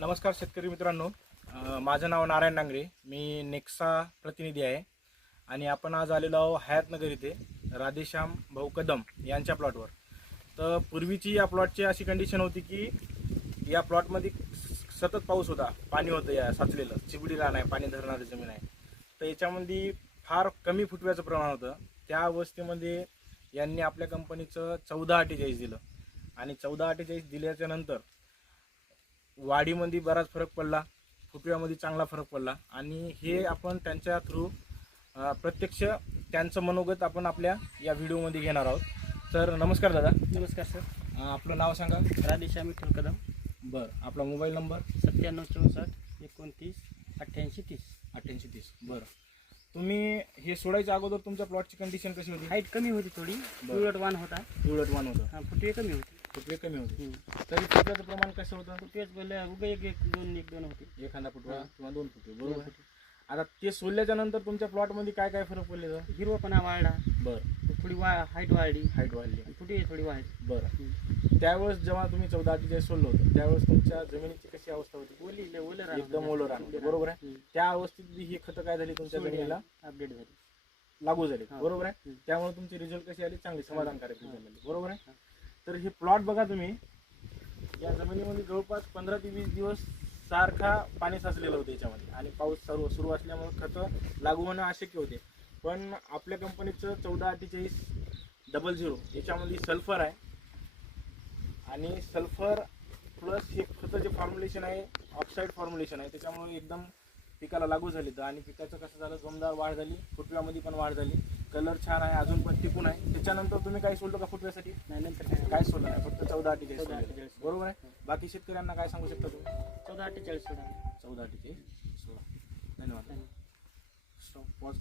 नमस्कार शेतकरी मित्रांनो, माझं नाव नारायण डांगरे. मी नेक्सा प्रतिनिधी आहे आणि आपण आज आलेलो आहोत हयातनगर इथे राधेश्याम भाऊ कदम यांच्या प्लॉटवर. तर पूर्वीची या प्लॉटची अशी कंडिशन होती की या प्लॉटमध्ये सतत पाऊस होता, पाणी होतं या साचलेलं, चिबडीला नाही, पाणी धरणारी जमीन आहे. तर याच्यामध्ये फार कमी फुटव्याचं प्रमाण होतं. त्या अवस्थेमध्ये यांनी आपल्या कंपनीचं 1448 दिलं आणि 1448 दिल्याच्या नंतर वाढीमध्ये बराच फरक पडला, फुटव्यामध्ये चांगला फरक पडला आणि हे आपण त्यांच्या थ्रू प्रत्यक्ष त्यांचं मनोगत आपण आपल्या या व्हिडिओमध्ये घेणार आहोत. तर नमस्कार दादा. नमस्कार सर. आपलं नाव सांगा. राधेश्याम विठ्ठल कदम. बरं. आपला मोबाईल नंबर 9764 29 88 30. बरं. तुम्ही हे सोडायच्या अगोदर तुमच्या प्लॉटची कंडिशन कशी होती? हाईट कमी होती थोडी, उलटवान होता. उलटवान होतं. हा, फुटवे कमी होती. फुटवे कमी होते. तरी फुटव्याचं प्रमाण कसं होतं? फुटवेच बोलले उभे एक दोन होते. एखादा फुटवा किंवा 2 फुटवे, बरोबर. आता ते सोडल्याच्या नंतर तुमच्या प्लॉटमध्ये काय काय फरक पडले? हिरवापणा वाढला. बरं. थोडी हाईट वाढली. वाढली. फुटवे थोडी वाढली. बरं. त्यावेळेस जेव्हा तुम्ही 1448 सोडलं होतं त्यावेळेस तुमच्या जमिनीची कशी अवस्था होती? ओलं एकदम ओलं रान होतं, बरोबर आहे. त्या अवस्थेत ही खतं काय झाली तुमच्या जमिनीला अपडेट झाली, लागू झाली, बरोबर आहे. त्यामुळे तुमची रिझल्ट कशी आली? चांगली, समाधानकारक रिझल्ट आली, बरोबर आहे. तर हे प्लॉट बघा तुम्ही, या जमिनीमध्ये जवळपास 15 ते 20 दिवस सारखा पाणी साचलेलं होतं याच्यामध्ये आणि पाऊस सुरू असल्यामुळे खतं लागू होणं अशक्य होते. पण आपल्या कंपनीचं 144800 याच्यामध्ये सल्फर आहे आणि सल्फर प्लस हे खतं जे फॉर्म्युलेशन आहे, ऑक्साईड फॉर्म्युलेशन आहे, त्याच्यामुळे एकदम पिकाला लागू झाली. तर आणि पिकाचं कसं झालं, जोमदार वाढ झाली, फुटव्यामध्ये पण वाढ झाली, कलर छान आहे, अजून पण टिकून आहे. त्याच्यानंतर तुम्ही काय सोडलं का फुटव्यासाठी? नाही, नंतर काय सोडलं नाही, फक्त 1448, बरोबर आहे. बाकी शेतकऱ्यांना काय सांगू शकता तुम्ही? 1448 सोडा. 1448 सोडा. धन्यवाद. पॉज.